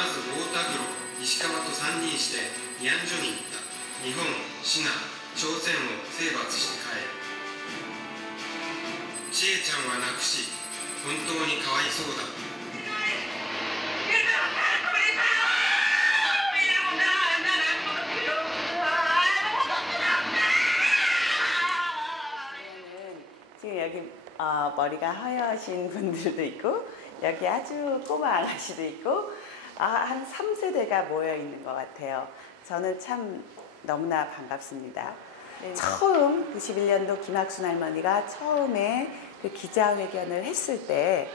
まず太田黒、石川と3人して慰安所に行った。日本、シナ、朝鮮を征伐して帰る。千恵ちゃんは泣くし、本当にかわいそうだ。지금 여기 머리가 하여신 분들도 있고 여기 아주 꼬마 아가씨도 있고 한 3세대가 모여 있는 것 같아요. 저는 참 너무나 반갑습니다. 네. 처음 91년도 김학순 할머니가 처음에 그 기자회견을 했을 때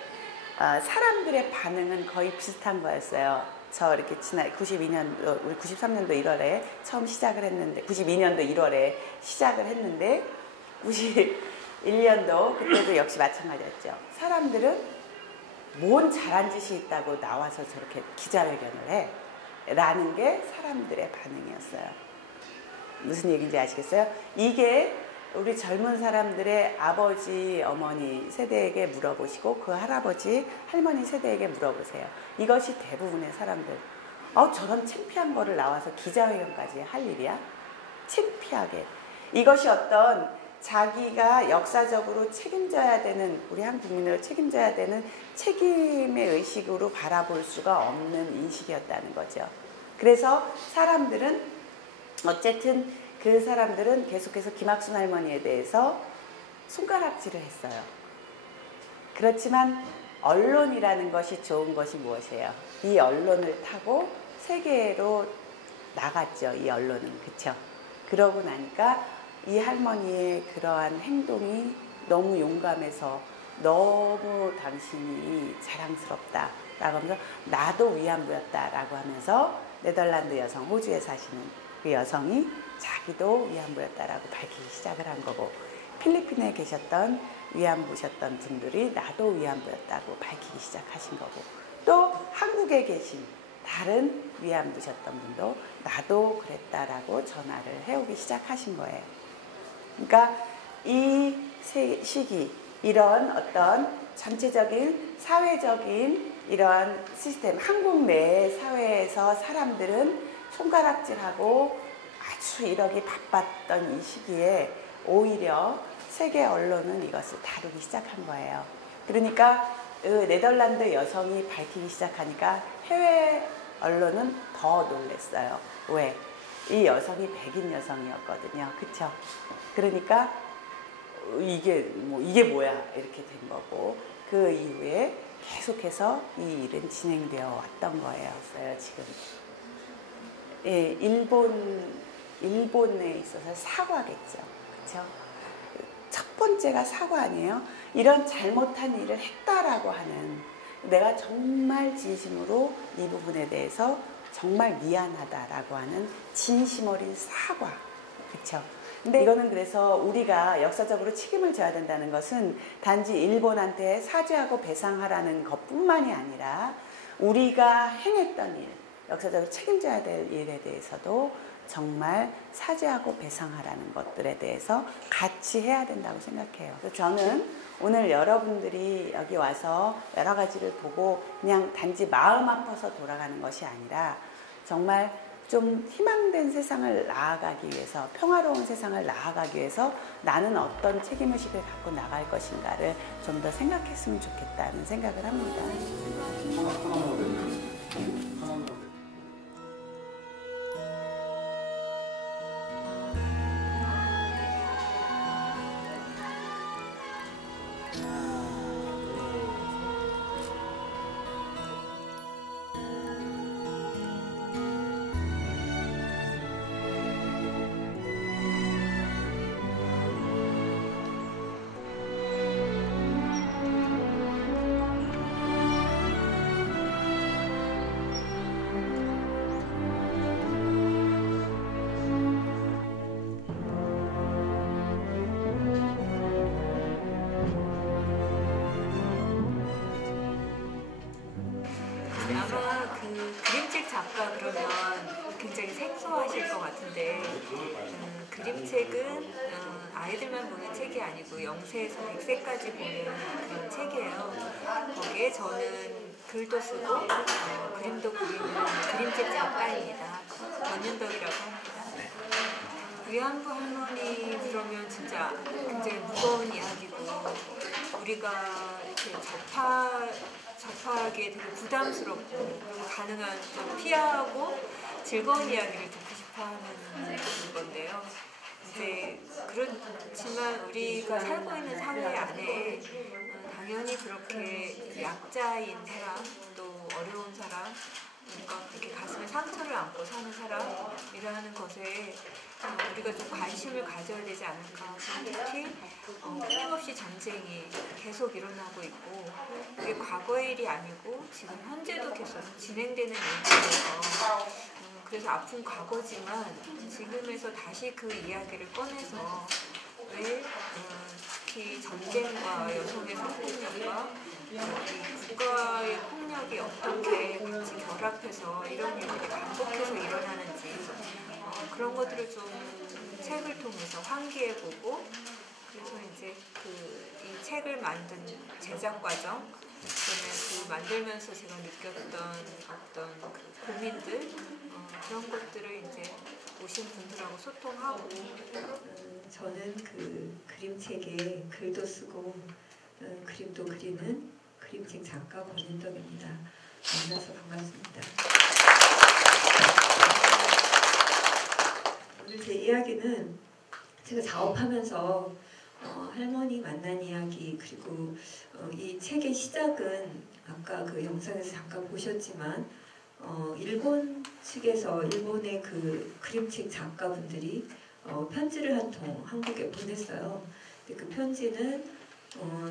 사람들의 반응은 거의 비슷한 거였어요. 저 이렇게 지난 92년도, 우리 93년도 1월에 처음 시작을 했는데 92년도 1월에 시작을 했는데 91년도 그때도 역시 마찬가지였죠. 사람들은 뭔 잘한 짓이 있다고 나와서 저렇게 기자회견을 해? 라는 게 사람들의 반응이었어요. 무슨 얘기인지 아시겠어요? 이게 우리 젊은 사람들의 아버지, 어머니 세대에게 물어보시고 그 할아버지, 할머니 세대에게 물어보세요. 이것이 대부분의 사람들. 저런 창피한 거를 나와서 기자회견까지 할 일이야? 창피하게. 이것이 어떤 자기가 역사적으로 책임져야 되는, 우리 한 국민으로 책임져야 되는 책임의 의식으로 바라볼 수가 없는 인식이었다는 거죠. 그래서 사람들은 어쨌든 그 사람들은 계속해서 김학순 할머니에 대해서 손가락질을 했어요. 그렇지만 언론이라는 것이 좋은 것이 무엇이에요? 이 언론을 타고 세계로 나갔죠. 이 언론은. 그쵸? 그러고 나니까 이 할머니의 그러한 행동이 너무 용감해서 너무 당신이 자랑스럽다 라고 하면서 나도 위안부였다 라고 하면서 네덜란드 여성, 호주에 사시는 그 여성이 자기도 위안부였다라고 밝히기 시작을 한 거고, 필리핀에 계셨던 위안부셨던 분들이 나도 위안부였다고 밝히기 시작하신 거고, 또 한국에 계신 다른 위안부셨던 분도 나도 그랬다라고 전화를 해오기 시작하신 거예요. 그러니까 이 시기, 이런 어떤 전체적인 사회적인 이러한 시스템, 한국 내 사회에서 사람들은 손가락질하고 아주 이러기 바빴던 이 시기에 오히려 세계 언론은 이것을 다루기 시작한 거예요. 그러니까 네덜란드 여성이 밝히기 시작하니까 해외 언론은 더 놀랐어요. 왜? 이 여성이 백인 여성이었거든요. 그쵸? 그러니까 이게 뭐야? 이렇게 된 거고, 그 이후에 계속해서 이 일은 진행되어 왔던 거예요. 지금. 예, 일본에 있어서 사과겠죠. 그쵸? 첫 번째가 사과 아니에요? 이런 잘못한 일을 했다라고 하는, 내가 정말 진심으로 이 부분에 대해서 정말 미안하다라고 하는 진심 어린 사과. 그쵸? 근데 이거는 그래서 우리가 역사적으로 책임을 져야 된다는 것은 단지 일본한테 사죄하고 배상하라는 것뿐만이 아니라 우리가 행했던 일, 역사적으로 책임져야 될 일에 대해서도 정말 사죄하고 배상하라는 것들에 대해서 같이 해야 된다고 생각해요. 그래서 저는 오늘 여러분들이 여기 와서 여러 가지를 보고 그냥 단지 마음 아파서 돌아가는 것이 아니라 정말 좀 희망된 세상을 나아가기 위해서, 평화로운 세상을 나아가기 위해서 나는 어떤 책임의식을 갖고 나갈 것인가를 좀 더 생각했으면 좋겠다는 생각을 합니다. 아마 그 그림책 작가 그러면 굉장히 생소하실 것 같은데, 그림책은 아이들만 보는 책이 아니고 0세에서 100세까지 보는 그런 책이에요. 거기에 저는 글도 쓰고 그림도 그리는 그림책 작가입니다. 권윤덕이라고 합니다. 위안부 할머니 그러면 진짜 굉장히 무거운 이야기고 우리가 이렇게 접하기에 되게 부담스럽고 그리고 가능한 좀 피하고 즐거운 이야기를 듣고 싶어하는 건데요. 이제 그렇지만 우리가 살고 있는 사회 안에 당연히 그렇게 약자인 사람 또 어려운 사람 뭔가 그렇게 가슴에 상처를 안고 사는 사람이라는 것에 우리가 좀 관심을 가져야 되지 않을까. 특히 끊임없이 전쟁이 계속 일어나고 있고 이게 과거의 일이 아니고 지금 현재도 계속 진행되는 일이라서 그래서 아픈 과거지만 지금에서 다시 그 이야기를 꺼내서 왜 특히 전쟁과 여성의 성폭력과 국가의 폭력이 어떻게 같이 결합해서 이런 일들이 반복해서 일어나는지 그런 것들을 좀 책을 통해서 환기해보고 그래서 이제 이 책을 만든 제작 과정 그다음에 그 만들면서 제가 느꼈던 어떤 그 고민들 그런 것들을 이제 오신 분들하고 소통하고 저는 그 그림책에 글도 쓰고 그림도 그리는 그림책 작가 권윤덕입니다. 만나서 반갑습니다. 오늘 제 이야기는 제가 작업하면서 할머니 만난 이야기 그리고 이 책의 시작은 아까 그 영상에서 잠깐 보셨지만 일본 측에서 일본의 그 그림책 작가분들이 편지를 한 통 한국에 보냈어요. 근데 그 편지는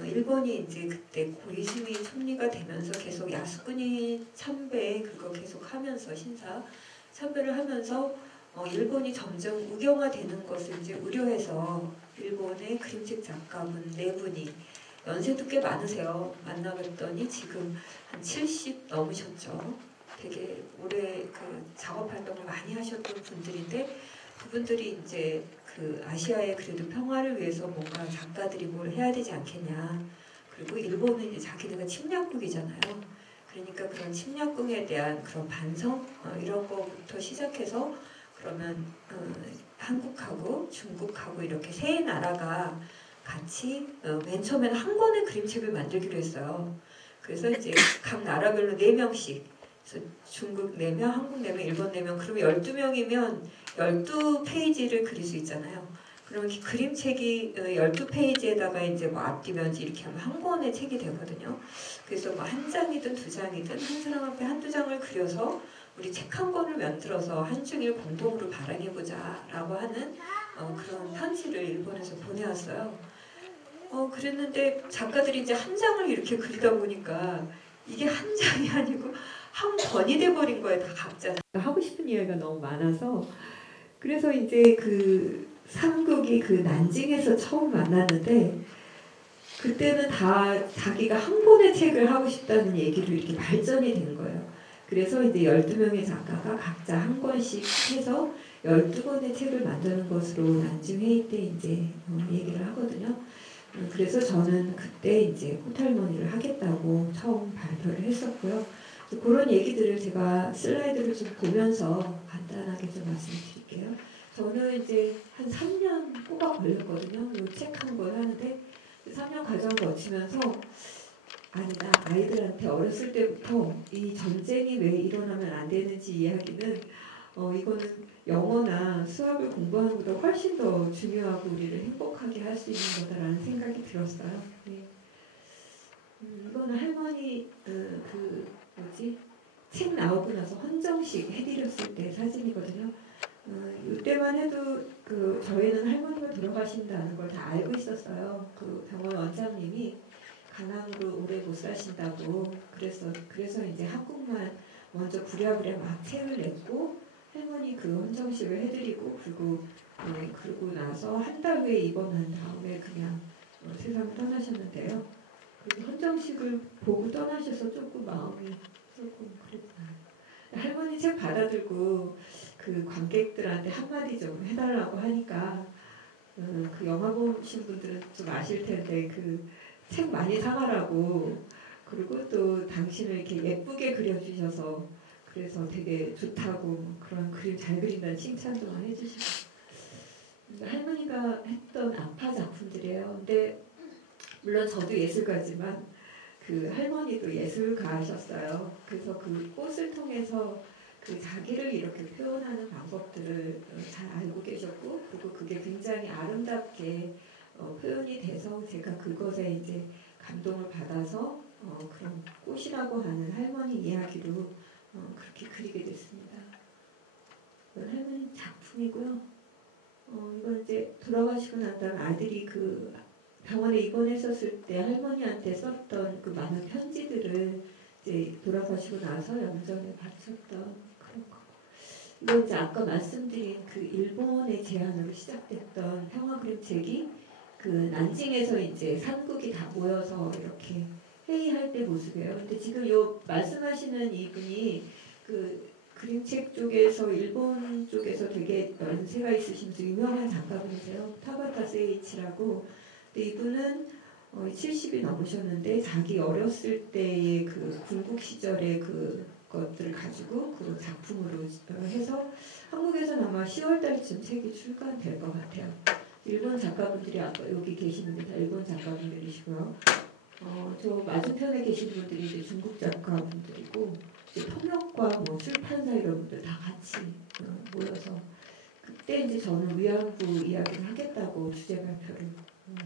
일본이 이제 그때 고이즈미 총리가 되면서 계속 야스쿠니 참배 그거 계속 하면서 신사 참배를 하면서 일본이 점점 우경화되는 것을 이제 우려해서 일본의 그림책 작가분 4분이 연세도 꽤 많으세요. 만나봤더니 지금 한 70 넘으셨죠. 되게 오래 그 작업 활동을 많이 하셨던 분들인데 그분들이 이제 그 아시아의 그래도 평화를 위해서 뭔가 작가들이 뭘 해야 되지 않겠냐. 그리고 일본은 이제 자기네가 침략국이잖아요. 그러니까 그런 침략국에 대한 그런 반성 이런 거부터 시작해서 그러면 한국하고 중국하고 이렇게 세 나라가 같이 맨 처음에는 한 권의 그림책을 만들기로 했어요. 그래서 이제 각 나라별로 4명씩 그래서 중국 4명, 한국 4명, 일본 4명 그러면 12명이면 12페이지를 그릴 수 있잖아요. 그러면 그림책이 12페이지에다가 이제 뭐 앞뒤면지 이렇게 하면 한 권의 책이 되거든요. 그래서 뭐 한 장이든 2장이든 한 사람 앞에 한두 장을 그려서 우리 책 한 권을 만들어서 한중일 공동으로 발행해보자 라고 하는 그런 편지를 일본에서 보내왔어요. 그랬는데 작가들이 이제 한 장을 이렇게 그리다 보니까 이게 한 장이 아니고 한 권이 돼버린 거예요. 다 각자 하고 싶은 이야기가 너무 많아서 그래서 이제 그 삼국이 그 난징에서 처음 만났는데 그때는 다 자기가 한 권의 책을 하고 싶다는 얘기로 이렇게 발전이 된 거예요. 그래서 이제 12명의 작가가 각자 한 권씩 해서 12권의 책을 만드는 것으로 난징 회의 때 이제 얘기를 하거든요. 그래서 저는 그때 이제 호탈머니를 하겠다고 처음 발표를 했었고요. 그런 얘기들을 제가 슬라이드를 좀 보면서 간단하게 좀 말씀드릴게요. 저는 이제 한 3년 꼬박 걸렸거든요. 이 책 한 권 하는데 3년 과정을 거치면서 아니다. 아이들한테 어렸을 때부터 이 전쟁이 왜 일어나면 안 되는지 이야기는 이거는 영어나 수학을 공부하는 것보다 훨씬 더 중요하고 우리를 행복하게 할 수 있는 거다라는 생각이 들었어요. 네. 이거는 할머니 책 나오고 나서 헌정식 해드렸을 때 사진이거든요. 이때만 해도 저희는 할머니가 돌아가신다는 걸 다 알고 있었어요. 그 병원 원장님이 가난으로 오래 못 사신다고 그래서 이제 한국만 먼저 부랴부랴 막 책을 냈고 할머니 그 헌정식을 해드리고 그러고 나서 한 달 후에 입원한 다음에 그냥 세상을 떠나셨는데요. 그 헌정식을 보고 떠나셔서 조금 마음이 조금 그랬구나. 할머니 책 받아들고 그 관객들한테 한마디 좀 해달라고 하니까 그 영화 보신 분들은 좀 아실 텐데 그 책 많이 사가라고 그리고 또 당신을 이렇게 예쁘게 그려주셔서 그래서 되게 좋다고 그런 그림 잘 그린다는 칭찬도 많이 해주시고 할머니가 했던 아파 작품들이에요. 근데 물론 저도 예술가지만 그 할머니도 예술가셨어요. 그래서 그 꽃을 통해서 그 자기를 이렇게 표현하는 방법들을 잘 알고 계셨고 그리고 그게 굉장히 아름답게 표현이 돼서 제가 그것에 이제 감동을 받아서 그런 꽃이라고 하는 할머니 이야기로 그렇게 그리게 됐습니다. 이건 할머니 작품이고요. 이건 이제 돌아가시고 난 다음 아들이 그 병원에 입원했었을 때 할머니한테 썼던 그 많은 편지들을 이제 돌아가시고 나서 영전에 바쳤던 그런 거. 이건 이제 아까 말씀드린 그 일본의 제안으로 시작됐던 평화 그림책이 그 난징에서 이제 삼국이 다 모여서 이렇게 회의할 때 모습이에요. 근데 지금 요 말씀하시는 이분이 그 그림책 쪽에서 일본 쪽에서 되게 연세가 있으시면서 유명한 작가분이세요. 타바타 세이치라고. 근데 이분은 70이 넘으셨는데 자기 어렸을 때의 그 군국 시절의 그 것들을 가지고 그 작품으로 해서 한국에서는 아마 10월 달쯤 책이 출간될 것 같아요. 일본 작가분들이 아까 여기 계시는데 다 일본 작가분들이시고요. 저 맞은편에 계신 분들이 이제 중국 작가분들이고 이제 통역과 뭐 출판사 이런 분들 다 같이 모여서 그때 이제 저는 위안부 이야기를 하겠다고 주제 발표를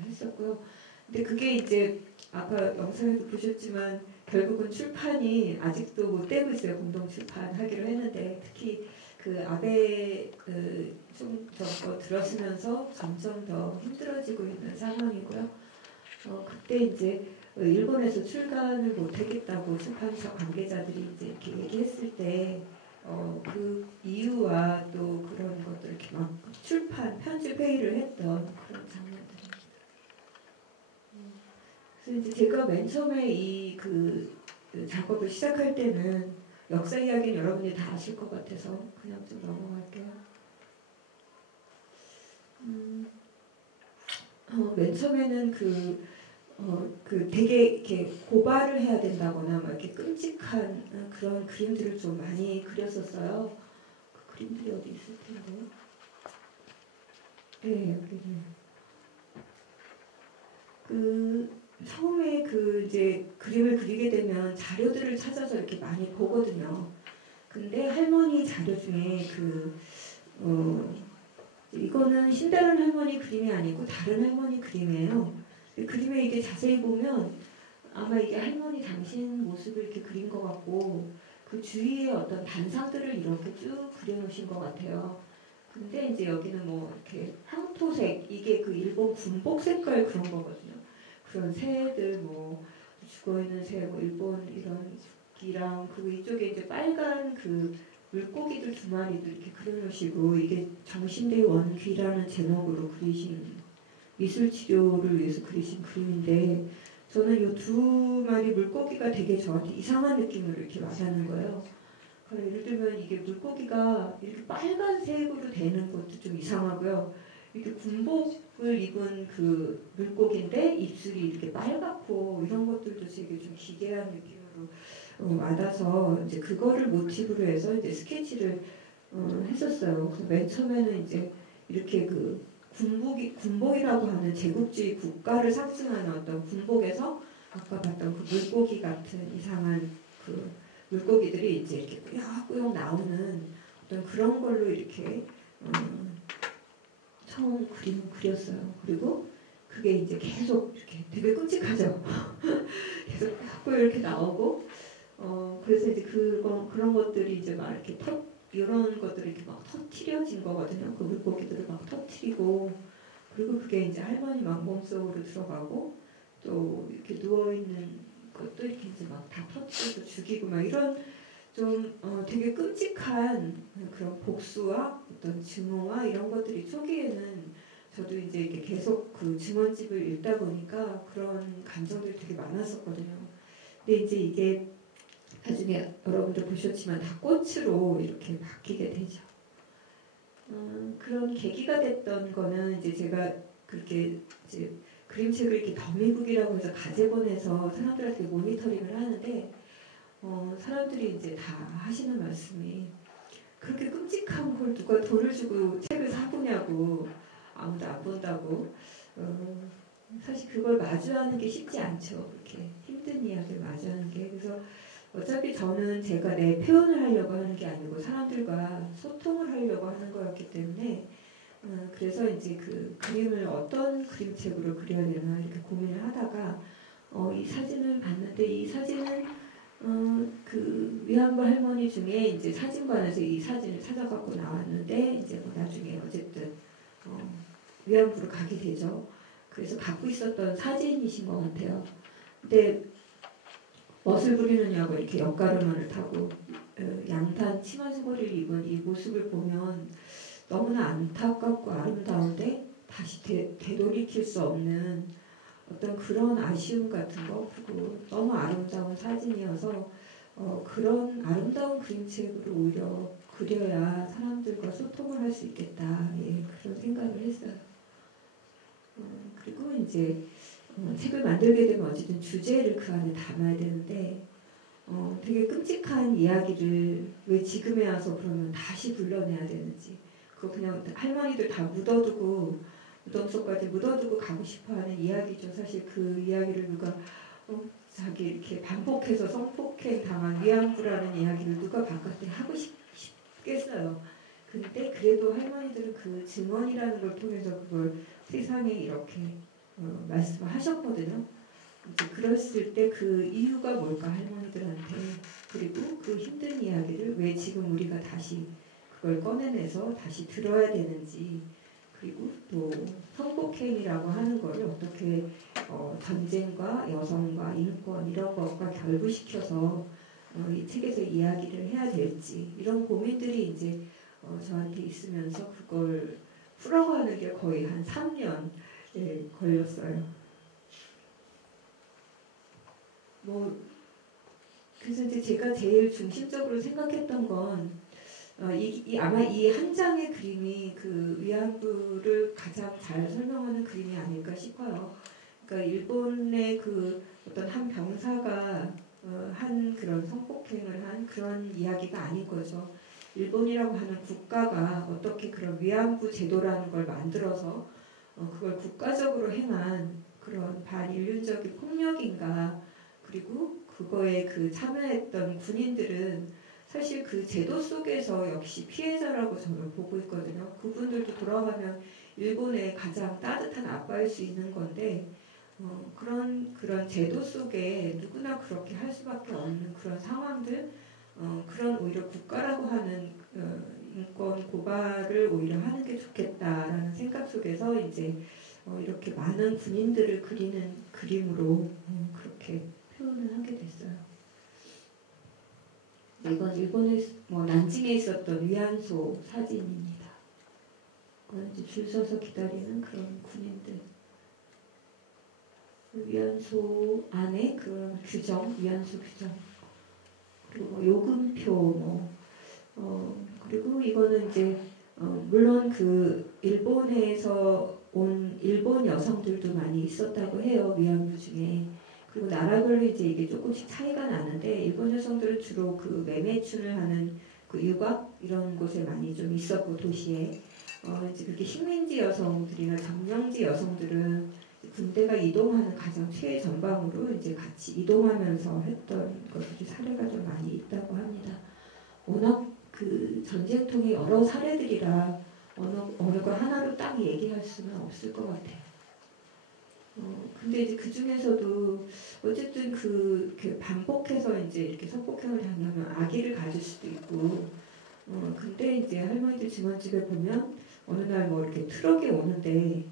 했었고요. 근데 그게 이제 아까 영상에도 보셨지만 결국은 출판이 아직도 못 되고 있어요. 공동 출판하기로 했는데 특히 그 아베 좀 저거 들었으면서 점점 더 힘들어지고 있는 상황이고요. 그때 이제 일본에서 출간을 못하겠다고 출판사 관계자들이 이제 이렇게 얘기했을 때 그 이유와 또 그런 것들 이렇게 막 출판 편집 회의를 했던 그런 장면들입니다. 그래서 이제 제가 맨 처음에 이 그 작업을 시작할 때는 역사 이야기는 여러분들이 다 아실 것 같아서 그냥 좀 넘어갈게요. 맨 처음에는 그 되게 이렇게 고발을 해야 된다거나 막 이렇게 끔찍한 그런 그림들을 좀 많이 그렸었어요. 그 그림들이 어디 있을 텐데요. 네, 여기는. 처음에 그 이제 그림을 그리게 되면 자료들을 찾아서 이렇게 많이 보거든요. 근데 할머니 자료 중에 이거는 신다른 할머니 그림이 아니고 다른 할머니 그림이에요. 그림에 이게 자세히 보면 아마 이게 할머니 당신 모습을 이렇게 그린 것 같고 그 주위에 어떤 단상들을 이렇게 쭉 그려놓으신 것 같아요. 근데 이제 여기는 뭐 이렇게 황토색 이게 그 일본 군복 색깔 그런 거거든요. 그런 새들 뭐 죽어있는 새 뭐 일본 이런 기랑 그리고 이쪽에 이제 빨간 그 물고기들 두 마리도 이렇게 그려놓으시고 이게 정신대 원귀라는 제목으로 그리신 미술 치료를 위해서 그리신 그림인데 저는 이 두 마리 물고기가 되게 저한테 이상한 느낌으로 이렇게 와닿는 거예요. 예를 들면 이게 물고기가 이렇게 빨간색으로 되는 것도 좀 이상하고요. 이렇게 군복을 입은 그 물고기인데 입술이 이렇게 빨갛고 이런 것들도 되게 좀 기괴한 느낌으로 와닿아서 이제 그거를 모티브로 해서 이제 스케치를 했었어요. 그래서 맨 처음에는 이제 이렇게 그 군복이라고 하는 제국주의 국가를 상징하는 어떤 군복에서 아까 봤던 그 물고기 같은 이상한 그 물고기들이 이제 이렇게 꾸역꾸역 나오는 어떤 그런 걸로 이렇게 처음 그림을 그렸어요. 그리고 그게 이제 계속 이렇게 되게 끔찍하죠. 계속 꾸역꾸역 이렇게 나오고 그래서 이제 그런 것들이 이제 막 이렇게 이런 것들이 이렇게 막 터트려진 거거든요. 그 물고기들을 막 터트리고 그리고 그게 이제 할머니 막 몸속으로 들어가고 또 이렇게 누워 있는 것도 이렇게 이제 막 다 터트려서 죽이고 막 이런 좀 되게 끔찍한 그런 복수와 어떤 증오와 이런 것들이 초기에는 저도 이제 이렇게 계속 그 증언집을 읽다 보니까 그런 감정들이 되게 많았었거든요. 근데 이제 이게 나중에 여러분들 보셨지만 다 꽃으로 이렇게 바뀌게 되죠. 그런 계기가 됐던 거는 이제 제가 그렇게 이제 그림책을 이렇게 더미국이라고 해서 가재본에서 사람들한테 모니터링을 하는데 사람들이 이제 다 하시는 말씀이 그렇게 끔찍한 걸 누가 돈을 주고 책을 사보냐고 아무도 안 본다고 사실 그걸 마주하는 게 쉽지 않죠. 그렇게 힘든 이야기를 마주하는 게. 그래서 어차피 저는 제가 내 표현을 하려고 하는 게 아니고 사람들과 소통을 하려고 하는 거였기 때문에 그래서 이제 그 그림을 어떤 그림책으로 그려야 되나 이렇게 고민을 하다가 이 사진을 봤는데 이 사진은 그 위안부 할머니 중에 이제 사진관에서 이 사진을 찾아갖고 나왔는데 이제 뭐 나중에 어쨌든 위안부로 가게 되죠. 그래서 갖고 있었던 사진이신 것 같아요. 근데 멋을 부리느냐고 이렇게 옆가르마를 타고 양탄 치마 수거리를 입은 이 모습을 보면 너무나 안타깝고 아름다운데 다시 되돌이킬 수 없는 어떤 그런 아쉬움 같은 거 그리고 너무 아름다운 사진이어서 그런 아름다운 그림책으로 오히려 그려야 사람들과 소통을 할 수 있겠다. 예, 그런 생각을 했어요. 그리고 이제 책을 만들게 되면 어쨌든 주제를 그 안에 담아야 되는데 되게 끔찍한 이야기를 왜 지금에 와서 그러면 다시 불러내야 되는지 그거 그냥 할머니들 다 묻어두고 무덤 속까지 묻어두고 가고 싶어하는 이야기죠. 사실 그 이야기를 누가 자기 이렇게 반복해서 성폭행 당한 위안부라는 이야기를 누가 바깥에 하고 싶겠어요. 근데 그래도 할머니들은 그 증언이라는 걸 통해서 그걸 세상에 이렇게 말씀하셨거든요. 이제 그랬을 때 그 이유가 뭘까 할머니들한테 그리고 그 힘든 이야기를 왜 지금 우리가 다시 그걸 꺼내내서 다시 들어야 되는지 그리고 또 성폭행이라고 하는 거를 어떻게 전쟁과 여성과 인권 이런 것과 결부시켜서 이 책에서 이야기를 해야 될지 이런 고민들이 이제 저한테 있으면서 그걸 풀어가는 게 거의 한 3년 걸렸어요. 그래서 이제 제가 제일 중심적으로 생각했던 건 아마 이 한 장의 그림이 그 위안부를 가장 잘 설명하는 그림이 아닐까 싶어요. 그러니까 일본의 그 어떤 한 병사가 한 그런 성폭행을 한 그런 이야기가 아닌 거죠. 일본이라고 하는 국가가 어떻게 그런 위안부 제도라는 걸 만들어서 그걸 국가적으로 행한 그런 반인륜적인 폭력인가 그리고 그거에 그 참여했던 군인들은 사실 그 제도 속에서 역시 피해자라고 저는 보고 있거든요. 그분들도 돌아가면 일본의 가장 따뜻한 아빠일 수 있는 건데 그런 제도 속에 누구나 그렇게 할 수밖에 없는 그런 상황들 그런 오히려 국가라고 하는 인권 고발을 오히려 하는 게 좋겠다라는 생각 속에서 이제 이렇게 많은 군인들을 그리는 그림으로 그렇게 표현을 하게 됐어요. 이건 일본의 난징에 있었던 위안소 사진입니다. 이제 줄 서서 기다리는 그런 군인들. 위안소 안에 그런 규정, 위안소 규정. 그리고 요금표, 그리고 이거는 이제 물론 그 일본에서 온 일본 여성들도 많이 있었다고 해요. 위안부 중에. 그리고 나라별로 이제 이게 조금씩 차이가 나는데 일본 여성들은 주로 그 매매춘을 하는 그 유곽 이런 곳에 많이 좀 있었고 도시에 이제 그렇게 식민지 여성들이나 점령지 여성들은 군대가 이동하는 가장 최전방으로 이제 같이 이동하면서 했던 것들이 사례가 좀 많이 있다고 합니다. 워낙 그 전쟁통의 여러 사례들이라 어느 거 하나로 딱 얘기할 수는 없을 것 같아요. 근데 이제 그 중에서도 어쨌든 그 반복해서 이제 이렇게 성폭행을 당하면 아기를 가질 수도 있고, 근데 이제 할머니들 증언집에 보면 어느 날 뭐 이렇게 트럭이 오는데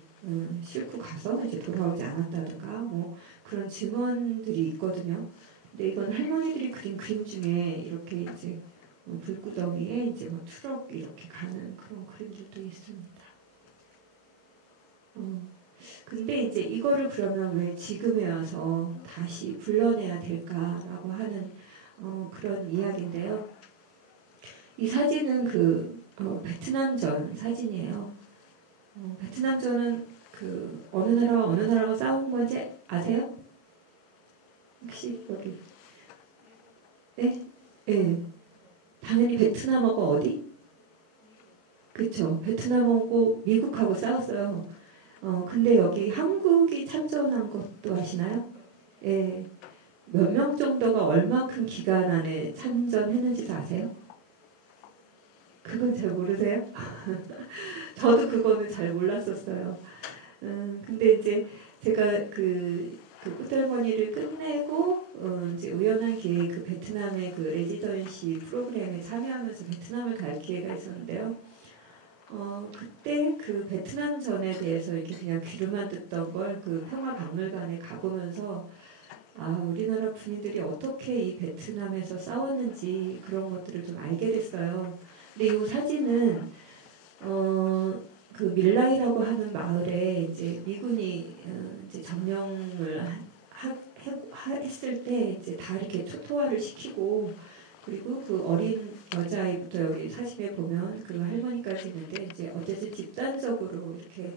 싣고 가서 이제 돌아오지 않았다든가 뭐 그런 증언들이 있거든요. 근데 이건 할머니들이 그린 그림 중에 이렇게 이제 불구덩이에 이제 뭐 트럭 이렇게 가는 그런 그림들도 있습니다. 근데 이제 이거를 그러면 왜 지금에 와서 다시 불러내야 될까라고 하는 그런 이야기인데요. 이 사진은 그 베트남전 사진이에요. 베트남전은 그 어느 나라와 어느 나라가 싸운 건지 아세요? 혹시 여기 네? 네. 당연히 베트남하고 어디? 그쵸. 베트남하고 미국하고 싸웠어요. 근데 여기 한국이 참전한 것도 아시나요? 예. 몇 명 정도가 얼마큼 기간 안에 참전했는지 아세요? 그건 잘 모르세요? 저도 그거는 잘 몰랐었어요. 근데 이제 제가 그 꽃할머니를 끝내고 이제 우연한 기회에 그 베트남의 그 레지던시 프로그램에 참여하면서 베트남을 갈 기회가 있었는데요. 그때 그 베트남 전에 대해서 이렇게 그냥 귀로만 듣던 걸 그 평화박물관에 가보면서 우리나라 군인들이 어떻게 이 베트남에서 싸웠는지 그런 것들을 좀 알게 됐어요. 근데 이 사진은 그 밀라이라고 하는 마을에 이제 미군이 이제 점령을 했을 때 이제 다 이렇게 초토화를 시키고 그리고 그 어린 여자아이부터 여기 사진에 보면 그 할머니까지 있는데 이제 어쨌든 집단적으로 이렇게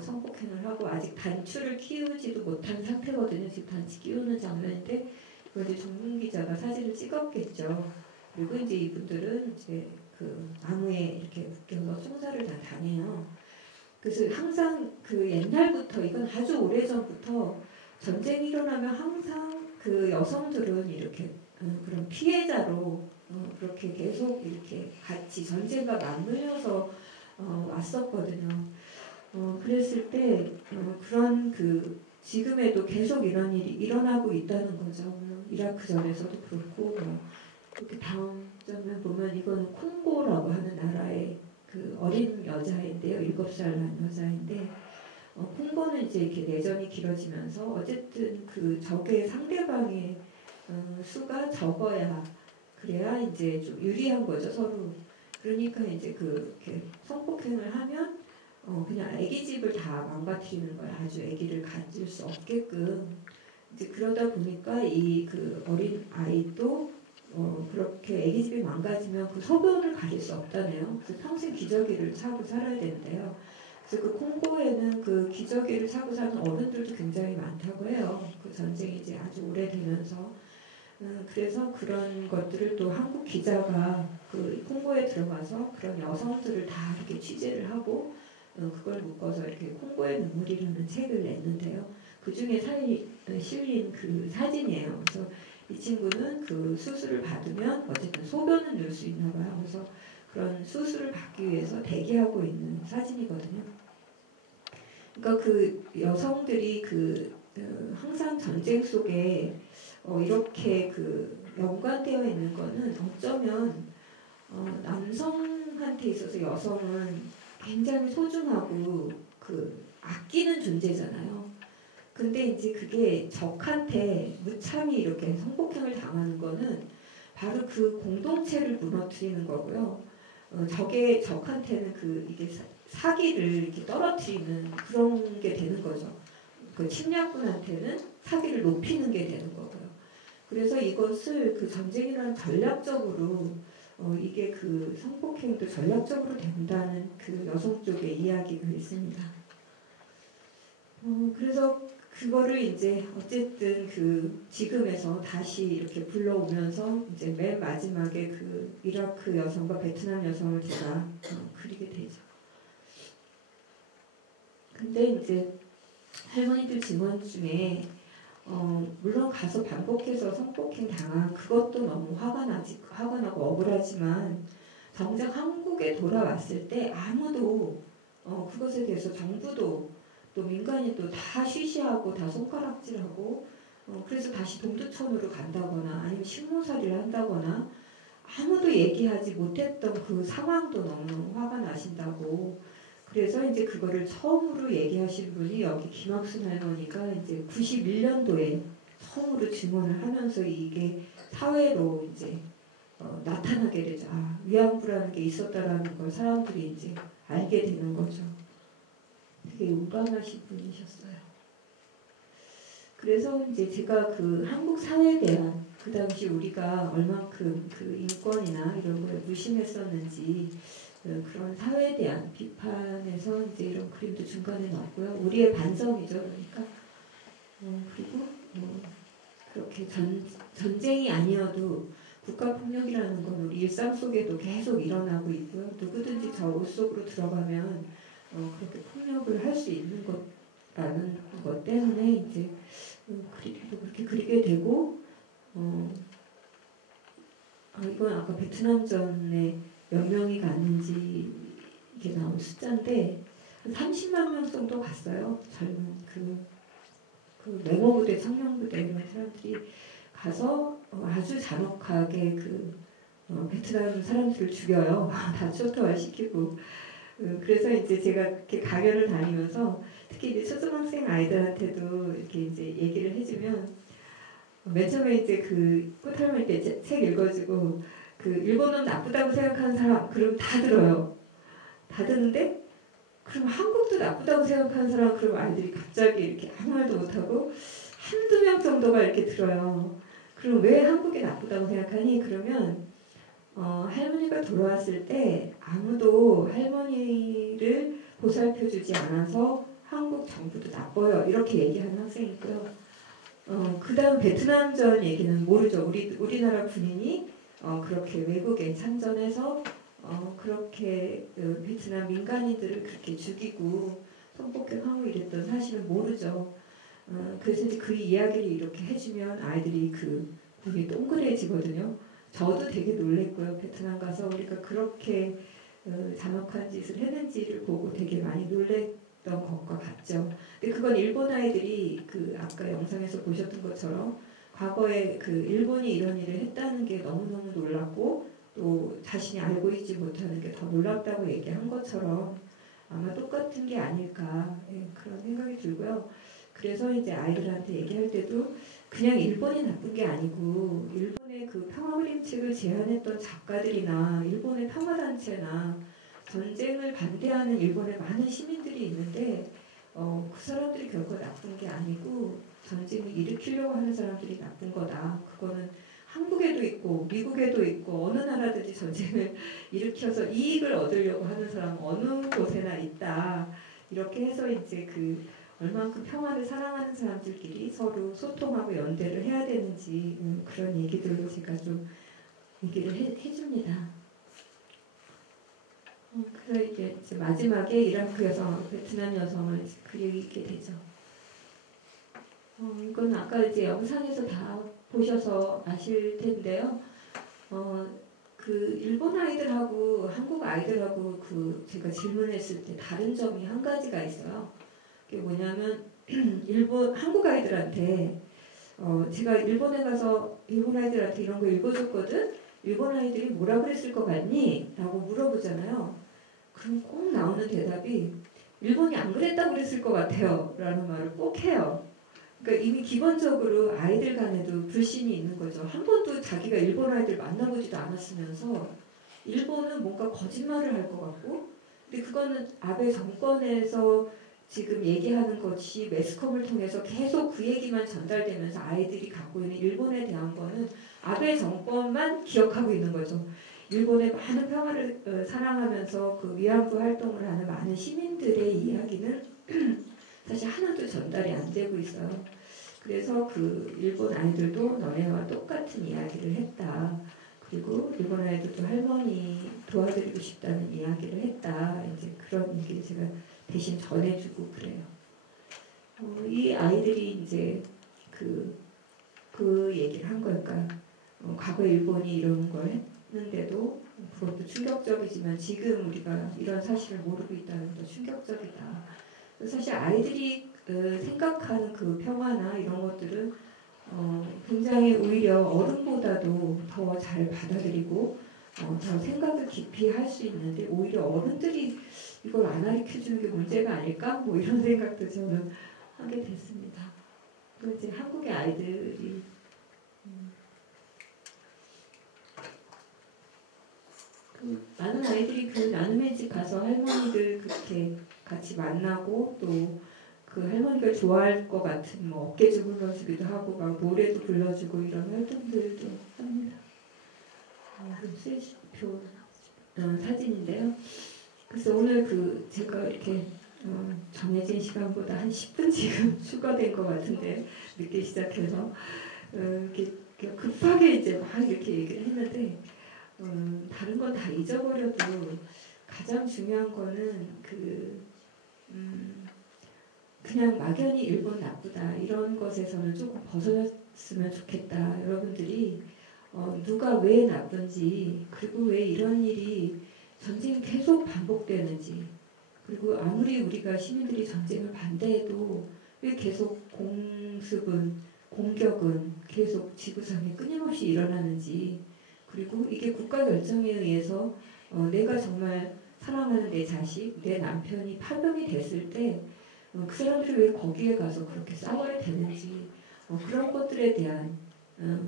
성폭행을 하고 아직 단추를 끼우지도 못한 상태거든요. 지금 단추 끼우는 장면인데 그걸 이제 종문 기자가 사진을 찍었겠죠. 그리고 이제 이분들은 이제 그 나무에 이렇게 묶여서 총살을 다 당해요. 그래서 항상 그 옛날부터 이건 아주 오래전부터 전쟁이 일어나면 항상 그 여성들은 이렇게 그런 피해자로 그렇게 계속 이렇게 같이 전쟁과 맞물려서 왔었거든요. 그랬을 때 그런 그 지금에도 계속 이런 일이 일어나고 있다는 거죠. 이라크 전에서도 그렇고 이렇게 다음 장면 보면 이거는 콩고라고 하는 나라의 그 어린 여자인데요. 7살 난 여자인데 콩고는 이제 이렇게 내전이 길어지면서 어쨌든 그 적의 상대방의 수가 적어야 그래야 이제 좀 유리한 거죠 서로. 그러니까 이제 그렇게 성폭행을 하면 그냥 아기 집을 다 망가뜨리는 거야. 아주 아기를 가질 수 없게끔. 이제 그러다 보니까 이 그 어린 아이도 그렇게 아기 집이 망가지면 그 소변을 가릴 수 없다네요. 그래서 평생 기저귀를 차고 살아야 되는데요. 그래서 그 콩고에는 그 기저귀를 차고 사는 어른들도 굉장히 많다고 해요. 그 전쟁이 이제 아주 오래되면서. 그래서 그런 것들을 또 한국 기자가 그 콩고에 들어가서 그런 여성들을 다 이렇게 취재를 하고 그걸 묶어서 이렇게 콩고의 눈물이라는 책을 냈는데요. 그 중에 실린 그 사진이에요. 그래서 이 친구는 그 수술을 받으면 어쨌든 소변을 넣을 수 있나 봐요. 그래서 그런 수술을 받기 위해서 대기하고 있는 사진이거든요. 그러니까 그 여성들이 항상 전쟁 속에 이렇게 그 연관되어 있는 거는 어쩌면 남성한테 있어서 여성은 굉장히 소중하고 그 아끼는 존재잖아요. 근데 이제 그게 적한테 무참히 이렇게 성폭행을 당하는 거는 바로 그 공동체를 무너뜨리는 거고요. 적한테는 이게 사기를 이렇게 떨어뜨리는 그런 게 되는 거죠. 그 침략군한테는 사기를 높이는 게 되는 거고요. 그래서 이것을 그 전쟁이라는 전략적으로 이게 그 성폭행도 전략적으로 된다는 그 여성 쪽의 이야기가 있습니다. 그래서 그거를 이제 어쨌든 그 지금에서 다시 이렇게 불러오면서 이제 맨 마지막에 그 이라크 여성과 베트남 여성을 제가 그리게 되죠. 근데 이제 할머니들 증언 중에 물론 가서 반복해서 성폭행 당한 그것도 너무 화가 나고 억울하지만 정작 한국에 돌아왔을 때 아무도 그것에 대해서 정부도 또 민간인도 다 쉬쉬하고 다 손가락질하고 그래서 다시 동두천으로 간다거나 아니면 식모살이를 한다거나 아무도 얘기하지 못했던 그 상황도 너무 화가 나신다고. 그래서 이제 그거를 처음으로 얘기하신 분이 여기 김학순 할머니가 이제 91년도에 처음으로 증언을 하면서 이게 사회로 이제 나타나게 되죠. 위안부라는 게 있었다라는 걸 사람들이 이제 알게 되는 거죠. 되게 용감하신 분이셨어요. 그래서 이제 제가 그 한국 사회에 대한 그 당시 우리가 얼만큼 그 인권이나 이런 걸 무심했었는지 그런 사회에 대한 비판에서 이제 이런 그림도 중간에 넣었고요. 우리의 반성이죠. 그러니까 그리고 그렇게 전쟁이 아니어도 국가폭력이라는 건 우리 일상 속에도 계속 일어나고 있고요. 누구든지 저 옷 속으로 들어가면 그렇게 폭력을 할 수 있는 것라는 것 때문에 이제 그림도 그렇게 그리게 되고 이건 아까 베트남전에 몇 명이 갔는지 이게 나온 숫자인데 한 30만 명 정도 갔어요. 젊은 그 맹호부대, 청년부대 이런 사람들이 가서 아주 잔혹하게 베트남 사람들을 죽여요. 다 초토화시키고. 그래서 이제 제가 이렇게 강연을 다니면서 특히 이제 초등학생 아이들한테도 이렇게 이제 얘기를 해주면 맨 처음에 이제 꽃할머니 때 책 읽어주고 일본은 나쁘다고 생각하는 사람 그럼 다 들어요. 다 듣는데 그럼 한국도 나쁘다고 생각하는 사람 그럼 아이들이 갑자기 이렇게 아무 말도 못하고 한두 명 정도가 이렇게 들어요. 그럼 왜 한국이 나쁘다고 생각하니? 그러면 할머니가 돌아왔을 때 아무도 할머니를 보살펴주지 않아서 한국 정부도 나빠요. 이렇게 얘기하는 학생이 있고요. 그 다음 베트남전 얘기는 모르죠. 우리나라 군인이 그렇게 외국에 참전해서 그렇게 베트남 민간인들을 그렇게 죽이고 성폭행하고 이랬던 사실은 모르죠. 그래서 이제 그 이야기를 이렇게 해주면 아이들이 눈이 동그래지거든요. 저도 되게 놀랬고요. 베트남 가서 우리가 그렇게 잔혹한 짓을 했는지를 보고 되게 많이 놀랬던 것과 같죠. 근데 그건 일본 아이들이 아까 영상에서 보셨던 것처럼 과거에 일본이 이런 일을 했다는 게 너무너무 놀랐고 또 자신이 알고 있지 못하는 게 더 놀랍다고 얘기한 것처럼 아마 똑같은 게 아닐까 그런 생각이 들고요. 그래서 이제 아이들한테 얘기할 때도 그냥 일본이 나쁜 게 아니고 일본의 평화 그림책을 제안했던 작가들이나 일본의 평화단체나 전쟁을 반대하는 일본의 많은 시민들이 있는데 그 사람들이 결코 나쁜 게 아니고 전쟁을 일으키려고 하는 사람들이 나쁜 거다. 그거는 한국에도 있고 미국에도 있고 어느 나라든지 전쟁을 일으켜서 이익을 얻으려고 하는 사람은 어느 곳에나 있다. 이렇게 해서 이제 얼만큼 평화를 사랑하는 사람들끼리 서로 소통하고 연대를 해야 되는지 그런 얘기들로 제가 좀 얘기를 해줍니다. 그래서 이제 마지막에 이라크 여성, 베트남 여성을 그리게 되죠. 이건 아까 이제 영상에서 다 보셔서 아실 텐데요. 일본 아이들하고 한국 아이들하고 제가 질문했을 때 다른 점이 한 가지가 있어요. 그게 뭐냐면 한국 아이들한테 제가 일본에 가서 일본 아이들한테 이런 거 읽어줬거든. 일본 아이들이 뭐라 그랬을 것 같니? 라고 물어보잖아요. 그럼 꼭 나오는 대답이 일본이 안 그랬다고 그랬을 것 같아요. 라는 말을 꼭 해요. 그러니까 이미 기본적으로 아이들 간에도 불신이 있는 거죠. 한 번도 자기가 일본 아이들 만나보지도 않았으면서 일본은 뭔가 거짓말을 할 것 같고 근데 그거는 아베 정권에서 지금 얘기하는 것이 매스컴을 통해서 계속 그 얘기만 전달되면서 아이들이 갖고 있는 일본에 대한 거는 아베 정권만 기억하고 있는 거죠. 일본의 많은 평화를 사랑하면서 위안부 활동을 하는 많은 시민들의 이야기는 사실 하나도 전달이 안 되고 있어요. 그래서 일본 아이들도 너네와 똑같은 이야기를 했다. 그리고 일본 아이들도 할머니 도와드리고 싶다는 이야기를 했다. 이제 그런 얘기를 제가 대신 전해주고 그래요. 이 아이들이 이제 그 얘기를 한 걸까요? 과거 일본이 이런 걸 했는데도 그것도 충격적이지만 지금 우리가 이런 사실을 모르고 있다는 것도 충격적이다. 사실 아이들이 생각하는 평화나 이런 것들은 굉장히 오히려 어른보다도 더 잘 받아들이고 더 생각을 깊이 할 수 있는데 오히려 어른들이 이걸 안 가르쳐주는 게 문제가 아닐까? 뭐 이런 생각도 저는 하게 됐습니다. 그리고 이제 한국의 아이들이 많은 아이들이 나눔의 집 가서 할머니들 그렇게 같이 만나고 또 그 할머니가 좋아할 것 같은 뭐 어깨줄 불러주기도 하고 막 노래도 불러주고 이런 활동들도 합니다. 슬시표 사진인데요. 그래서 오늘 그 제가 이렇게 정해진 시간보다 한 10분 지금 추가된 것 같은데 늦게 시작해서 이렇게 급하게 이제 막 이렇게 얘기를 했는데 다른 건 다 잊어버려도 가장 중요한 거는 그냥 막연히 일본 나쁘다 이런 것에서는 조금 벗어났으면 좋겠다. 여러분들이 누가 왜 나쁜지 그리고 왜 이런 일이 전쟁이 계속 반복되는지 그리고 아무리 우리가 시민들이 전쟁을 반대해도 왜 계속 공습은 공격은 계속 지구상에 끊임없이 일어나는지 그리고 이게 국가 결정에 의해서 내가 정말 사랑하는 내 자식, 내 남편이 파병이 됐을 때 그 사람들이 왜 거기에 가서 그렇게 싸워야 되는지 그런 것들에 대한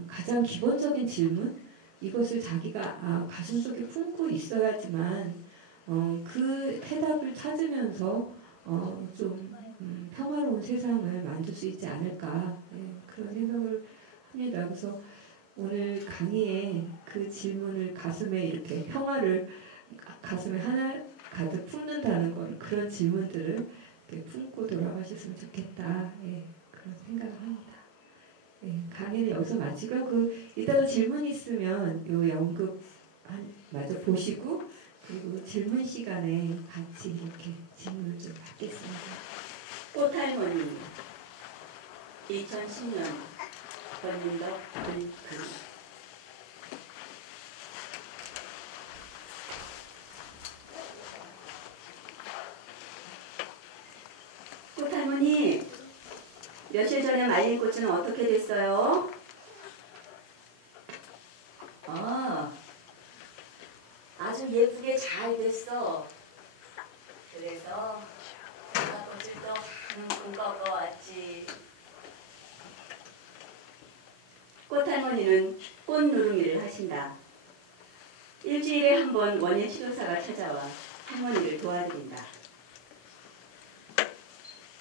가장 기본적인 질문 이것을 자기가 가슴속에 품고 있어야지만 그 해답을 찾으면서 좀 평화로운 세상을 만들 수 있지 않을까 그런 생각을 합니다. 그래서 오늘 강의에 그 질문을 가슴에 이렇게 평화를 가슴에 하나 가득 품는다는 건 그런 질문들을 이렇게 품고 돌아가셨으면 좋겠다. 그런 생각을 합니다. 강의는 여기서 마치고 이따가 질문 있으면 요 연극 마저 보시고 그리고 질문 시간에 같이 이렇게 질문을 좀 받겠습니다. 꽃할머니 2010년 권인덕 글 꽃할머니 며칠 전에 말린 꽃은 어떻게 됐어요? 아주 예쁘게 잘 됐어. 그래서 내가 꽃을 또 한 움큼 꺾어왔지. 꽃할머니는 꽃누르미를 하신다. 일주일에 한 번 원예 시도사가 찾아와 할머니를 도와드린다.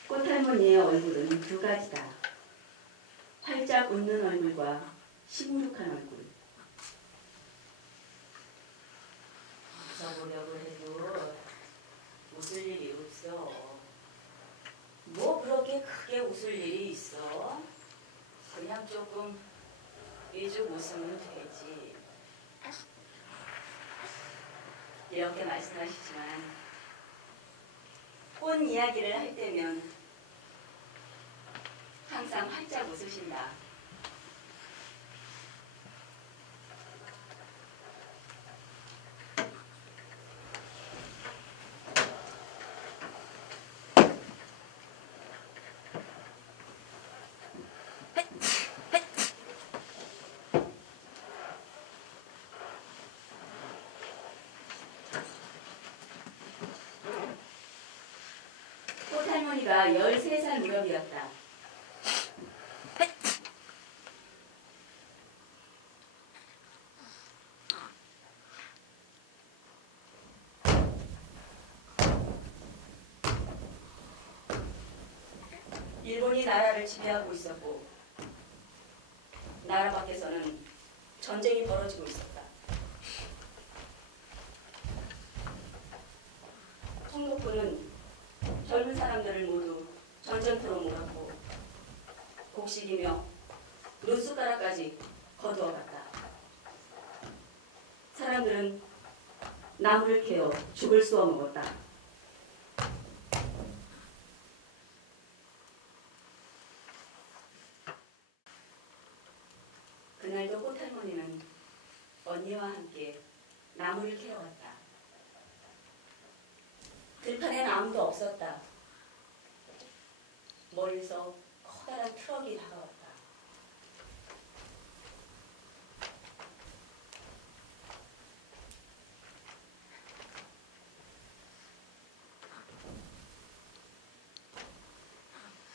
꽃할머니의 얼굴은 두 가지다. 활짝 웃는 얼굴과 시무룩한 얼굴. 웃어보려고 해도 웃을 일이 없어. 뭐 그렇게 크게 웃을 일이 있어? 그냥 조금 일찍 웃으면 되지. 이렇게 말씀하시지만 꽃 이야기를 할 때면 항상 활짝 웃으신다. 꽃할머니가 13살 무렵이었다. 일본이 나라를 지배하고 있었고 나라 밖에서는 전쟁이 벌어지고 있었다. 총독부는 젊은 사람들을 모두 전쟁터로 몰았고 곡식이며 눈숟가락까지 거두어갔다. 사람들은 나무를 캐어 죽을 쏘아 먹었다. 그날도 꽃할머니는 언니와 함께 나무를 캐러 갔다. 들판엔 아무도 없었다. 멀리서 커다란 트럭이 다가왔다.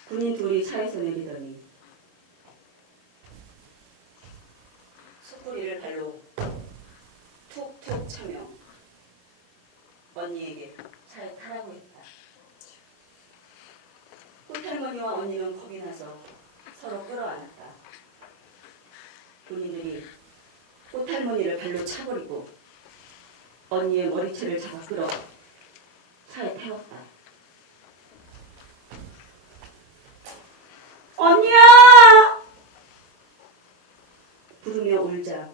군인 둘이 차에서 내리더니 숯불이를 발로 툭툭 차며 언니에게 차에 타라고 했다. 꽃할머니와 언니는 겁이 나서 서로 끌어안았다. 군인들이 꽃할머니를 발로 차버리고 언니의 머리채를 잡아 끌어 차에 태웠다. 언니야! 부르며 울자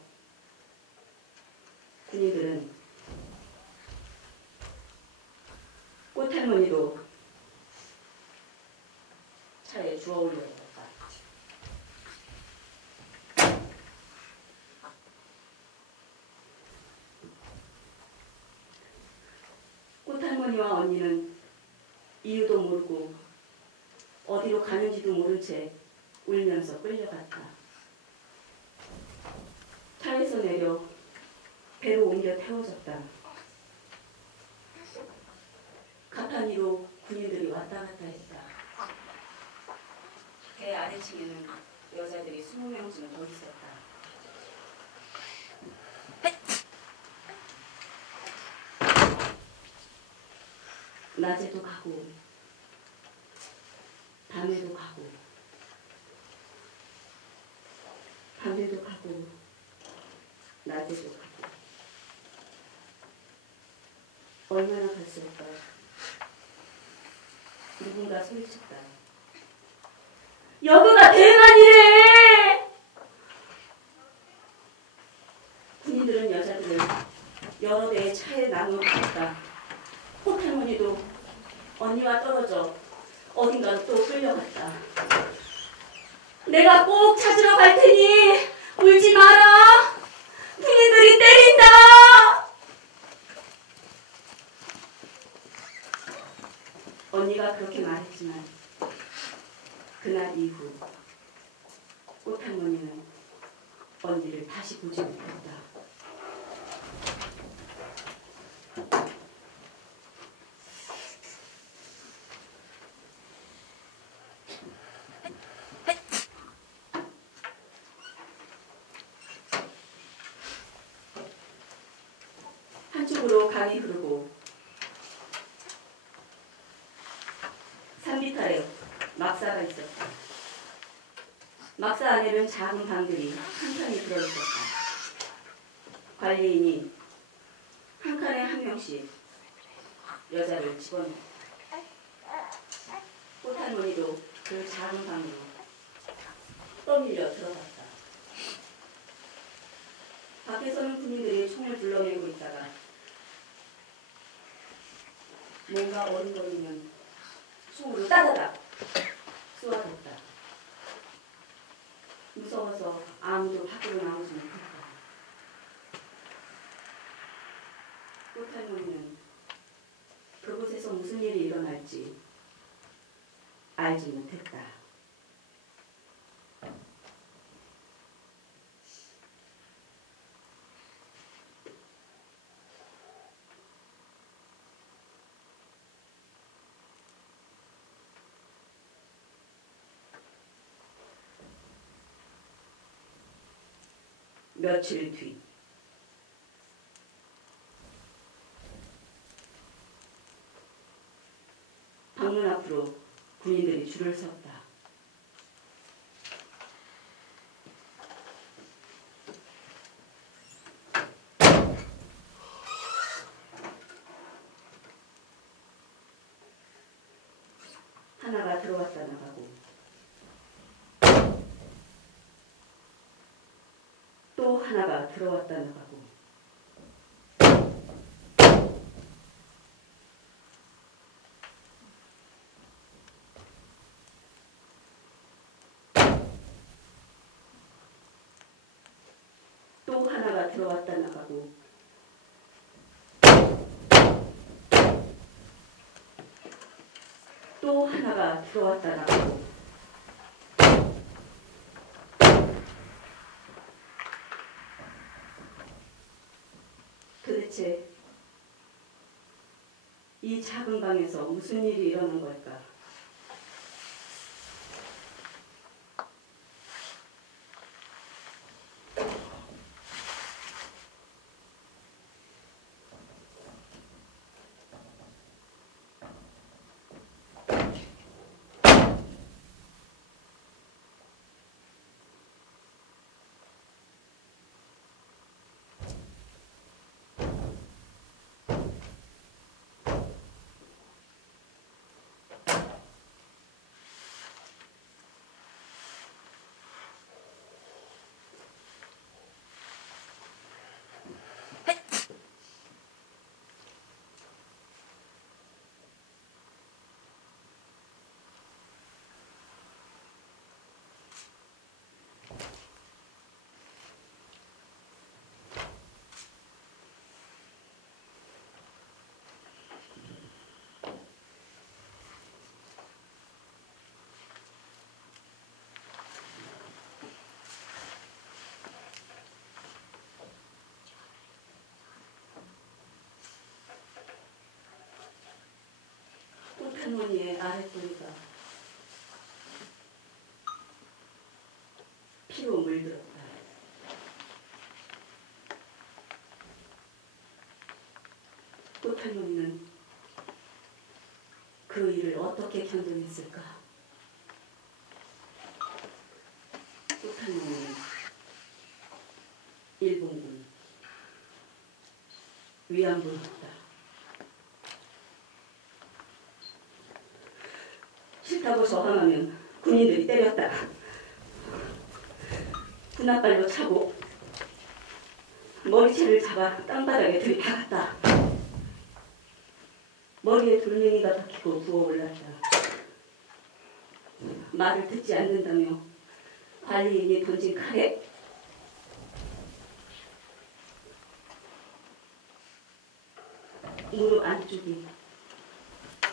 군인들은 꽃할머니도 차에 주워 올려버렸다. 꽃할머니와 언니는 이유도 모르고 어디로 가는지도 모른 채 울면서 끌려갔다. 차에서 내려 배로 옮겨 태워졌다. 가판 위로 군인들이 왔다 갔다 했다. 배 아래층에는 여자들이 20명쯤 더 있었다. 낮에도 가고 밤에도 가고 밤에도 가고 낮에도 가고 얼마나 갔을까. 누군가 소리쳤다. 여보가 대만이래! 군인들은 여자들을 여러 대의 차에 나누어 갔다. 꽃할머니도 언니와 떨어져 어딘가로 또 끌려갔다. 내가 꼭 찾으러 갈 테니 울지 마라. 군인들이 때린다. 언니가 그렇게 말했지만 그날 이후 꽃할머니는 언니를 다시 보지 못했다. 한쪽으로 강이 흐르고 산비탈에 막사가 있었다. 막사 안에는 작은 방들이 한 칸이 들어있었다. 관리인이 한 칸에 한 명씩 여자를 집어넣었다. 꽃할머니도 그 작은 방으로 떠밀려 들어갔다. 밖에서는 군인들이 총을 불러내고 있다가 뭔가 어른거리면 총으로 따다닥 쏘아댔다. 무서워서 아무도 밖으로 나오지 못했다. 꽃할머니는 그곳에서 무슨 일이 일어날지 알지 못했다. 며칠 뒤 방문 앞으로 군인들이 줄을 섰다. 하나가 들어왔다 나가고 또 하나가 들어왔다 나가고 또 하나가 들어왔다 나가고 또 하나가 들어왔다 나가고 도대체 이 작은 방에서 무슨 일이 일어난 걸까? 꽃할머니의 아랫도리가 피로 물들었다. 꽃할머니는 그 일을 어떻게 견뎌냈을까? 꽃할머니는 일본군 위안부였다. 싫다고 저항하면 군인들이 때렸다. 군홧발로 차고 머리채를 잡아 땅바닥에 들이박았다. 머리에 돌멩이가 박히고 부어올랐다. 말을 듣지 않는다며 관리인이 던진 칼에 무릎 안쪽이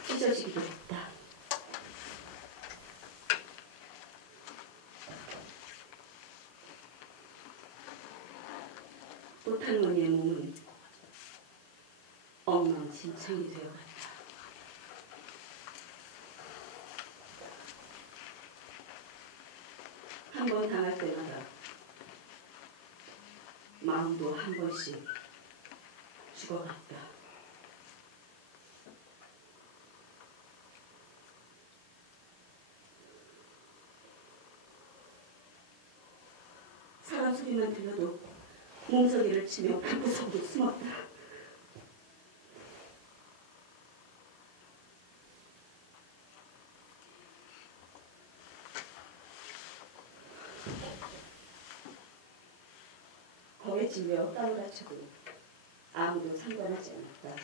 찢어지기도 했다. 꽃할머니의 몸은 엉망진창이 되어갔다. 한 번 당할 때마다 마음도 한 번씩 죽어갔다. 사람 소리만 들려도 몸서리를 치며 방구석으로 숨었다. 겁에 질려 까무라쳐도 아무도 상관하지 않았다.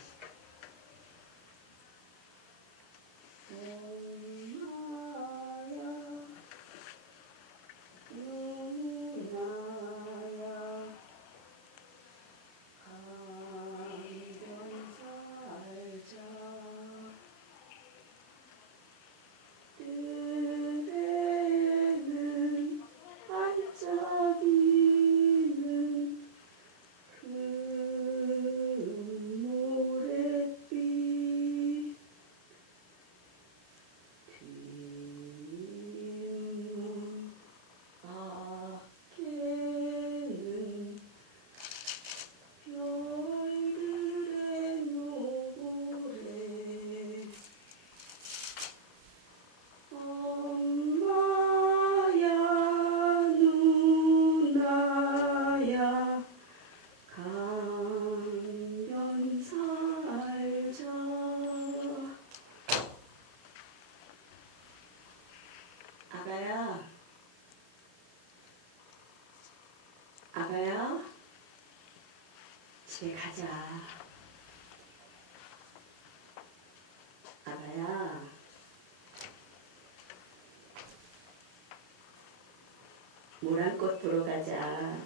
아가야, 집에 가자. 아가야, 모란꽃 보러 가자.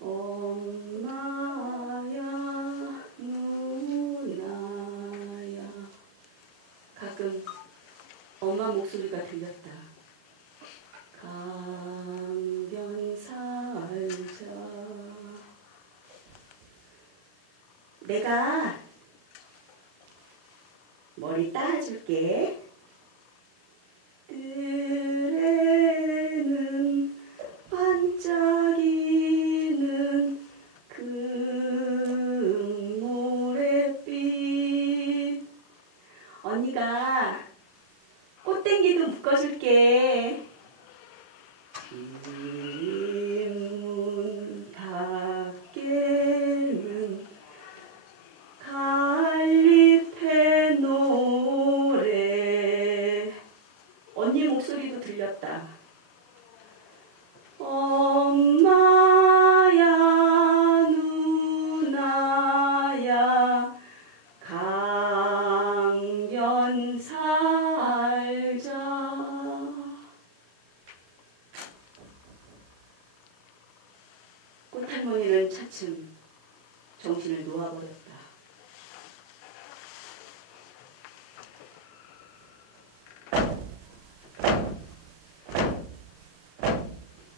엄마야, 누나야. 가끔 엄마 목소리가 들렸다. 강변살자. 내가 머리 따줄게. 뜰에는 반짝이는 금모래빛. 언니가 꽃댕기도 묶어줄게. 뒷문 밖에는 갈잎의 노래. 언니 목소리도 들렸다. 엄마야, 누나야, 강변 살자. 꽃할머니는 차츰 정신을 놓아버렸다.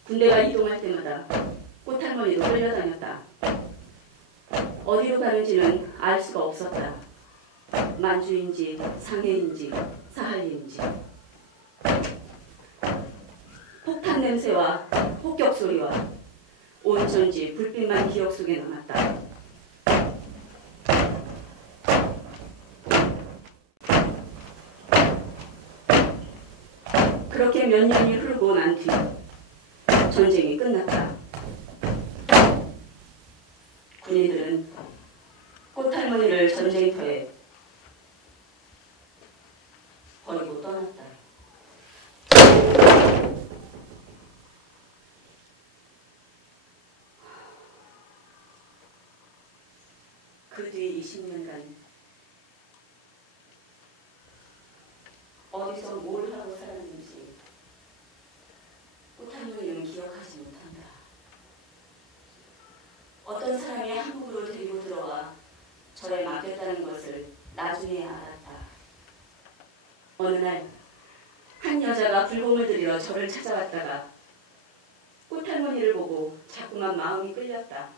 군대가 이동할 때마다 꽃할머니도 끌려다녔다. 어디로 가는지는 알 수가 없었다. 만주인지 상해인지 사할리인지 폭탄 냄새와 폭격 소리와 온천지 불빛만 기억 속에 남았다. 그렇게 몇 년이 흐르고 난 뒤 전쟁이 끝났다. 군인들은 꽃할머니를 전쟁터에 버리고 떠났다. 그 뒤 20년간 어디서 뭘 하고 살았는지 꽃할머니는 기억하지 못한다. 어떤 사람이 한국으로 데리고 들어와 절에 맡겼다는 것을 나중에 알았다. 어느 날 한 여자가 불공을 들이러 절을 찾아왔다가 꽃할머니를 보고 자꾸만 마음이 끌렸다.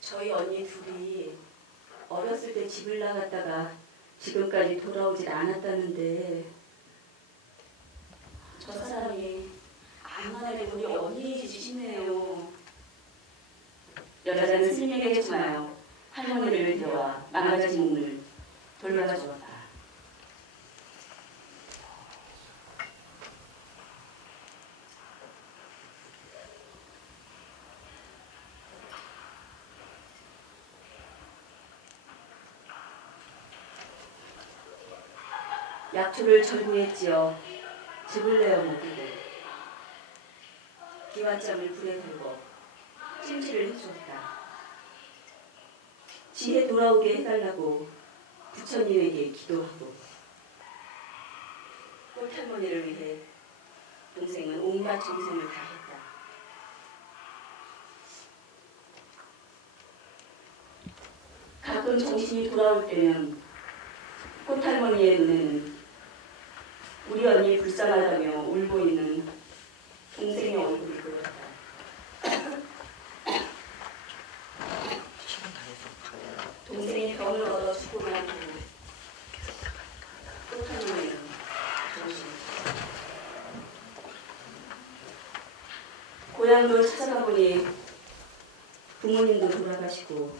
저희 언니 둘이 어렸을 때 집을 나갔다가 지금까지 돌아오질 않았다는데 저 사람이 아무나 해도 우리 언니이지 싶네요. 여자는 스님에게 전하여 할머니를 데려와 망가진 몸을 돌려다 주었다. 약초를 절구에 찧어 즙을 내어 먹이고 기와짬을 불에 달고 찜질을 해주었다. 지혜 돌아오게 해달라고 부처님에게 기도하고 꽃할머니를 위해 동생은 온갖 정성을 다했다. 가끔 정신이 돌아올 때면 꽃할머니의 눈에는 우리 언니 불쌍하다며 울고 있는 동생의 얼굴이 보였다. 동생이 병을 얻어 죽고 난 후 꽃할머니는 정신없었다. 고향으로 찾아가 보니 부모님도 돌아가시고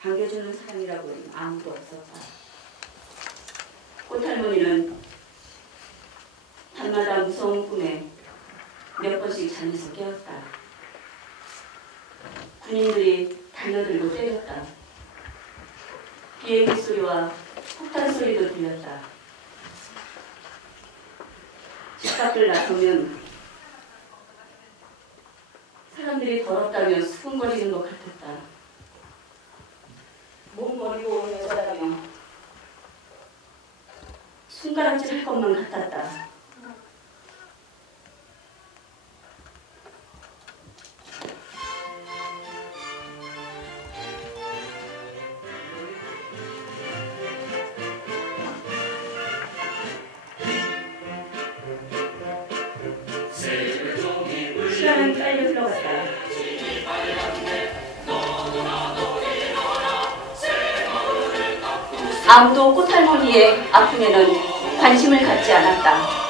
반겨주는 사람이라고는 아무도 없었다. 꽃할머니는 밤마다 무서운 꿈에 몇 번씩 잠에서 깨었다. 군인들이 달려들고 때렸다. 비행기 소리와 폭탄 소리도 들렸다. 집 밖을 나서면 사람들이 더럽다며 수군거리는 것 같았다. 몸 버리고 온 여자라며 손가락질 할 것만 같았다. 시간은 빨리 흘러갔다. 아무도 꽃할머니의 아픔에는 관심을 갖지 않았다.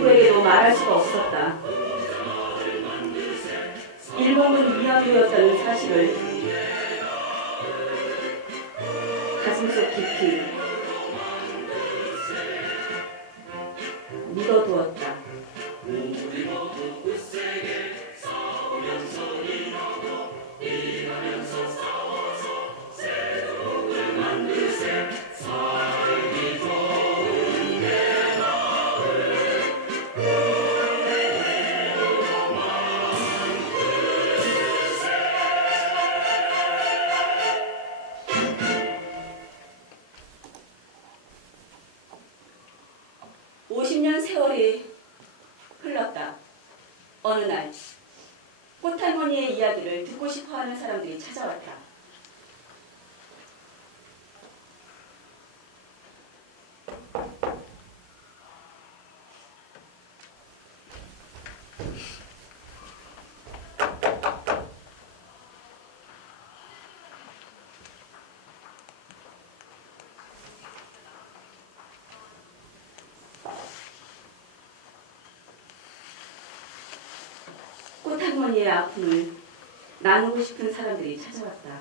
누구에게도 말할 수가 없었다. 일본군 위안부였다는 사실을 가슴속 깊이 믿어두었다. 세월이 흘렀다. 어느 날 꽃할머니의 이야기를 듣고 싶어하는 사람들이 찾아왔다. 꽃할머니의 아픔을 나누고 싶은 사람들이 찾아왔다.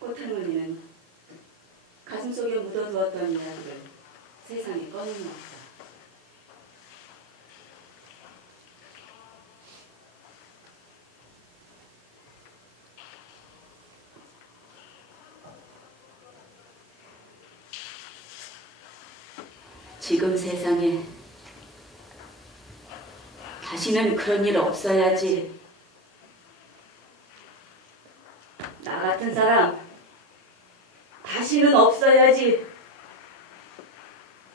꽃할머니는 가슴속에 묻어두었던 이야기를 세상에 꺼내놓았다. 지금 세상에 다시는 그런 일 없어야지. 나 같은 사람 다시는 없어야지.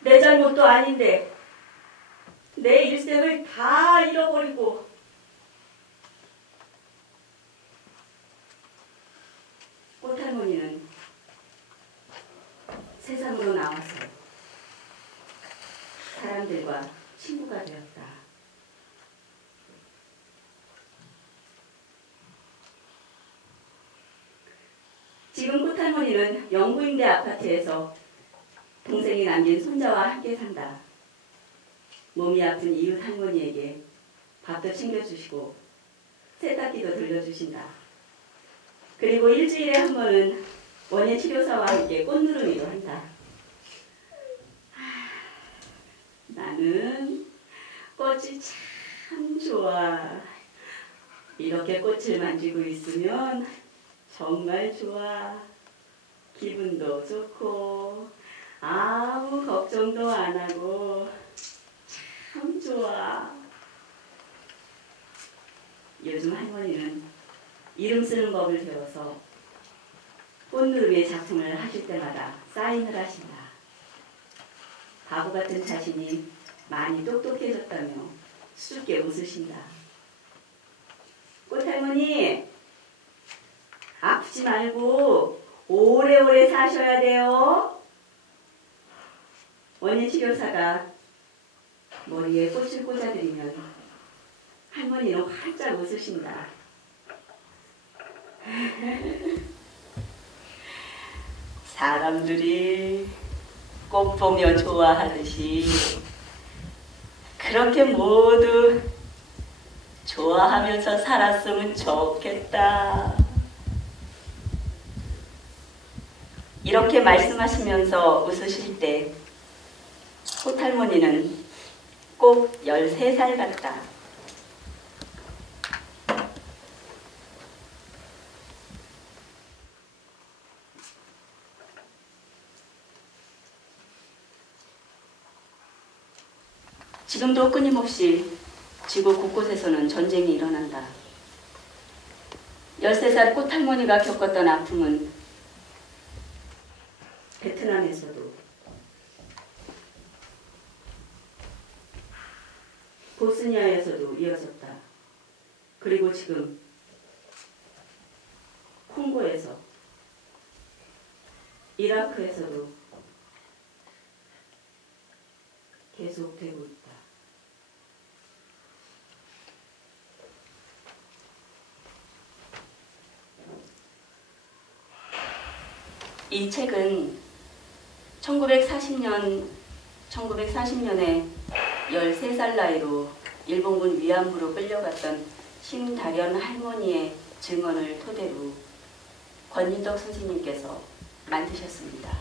내 잘못도 아닌데 내 일생을 다 잃어버리고 꽃할머니는 세상으로 나와서 사람들과 친구가 되었다. 지금 꽃할머니는 영구임대 아파트에서 동생이 남긴 손자와 함께 산다. 몸이 아픈 이웃 할머니에게 밥도 챙겨주시고 세탁기도 돌려주신다. 그리고 일주일에 한 번은 원예치료사와 함께 꽃누르미도 한다. 나는 꽃이 참 좋아. 이렇게 꽃을 만지고 있으면 정말 좋아. 기분도 좋고 아무 걱정도 안 하고 참 좋아. 요즘 할머니는 이름 쓰는 법을 배워서 꽃누르미의 작품을 하실 때마다 사인을 하신다. 바보 같은 자신이 많이 똑똑해졌다며 수줍게 웃으신다. 꽃할머니, 아프지 말고 오래오래 사셔야 돼요. 원예치료사가 머리에 꽃을 꽂아드리면 할머니는 활짝 웃으신다. 사람들이 꽃 보며 좋아하듯이 그렇게 모두 좋아하면서 살았으면 좋겠다. 이렇게 말씀하시면서 웃으실 때 꽃할머니는 꼭 13살 같다. 지금도 끊임없이 지구 곳곳에서는 전쟁이 일어난다. 13살 꽃할머니가 겪었던 아픔은 베트남에서도, 보스니아에서도 이어졌다. 그리고 지금 콩고에서, 이라크에서도 계속되고 있다. 이 책은 1940년에 13살 나이로 일본군 위안부로 끌려갔던 신다련 할머니의 증언을 토대로 권인덕 선생님께서 만드셨습니다.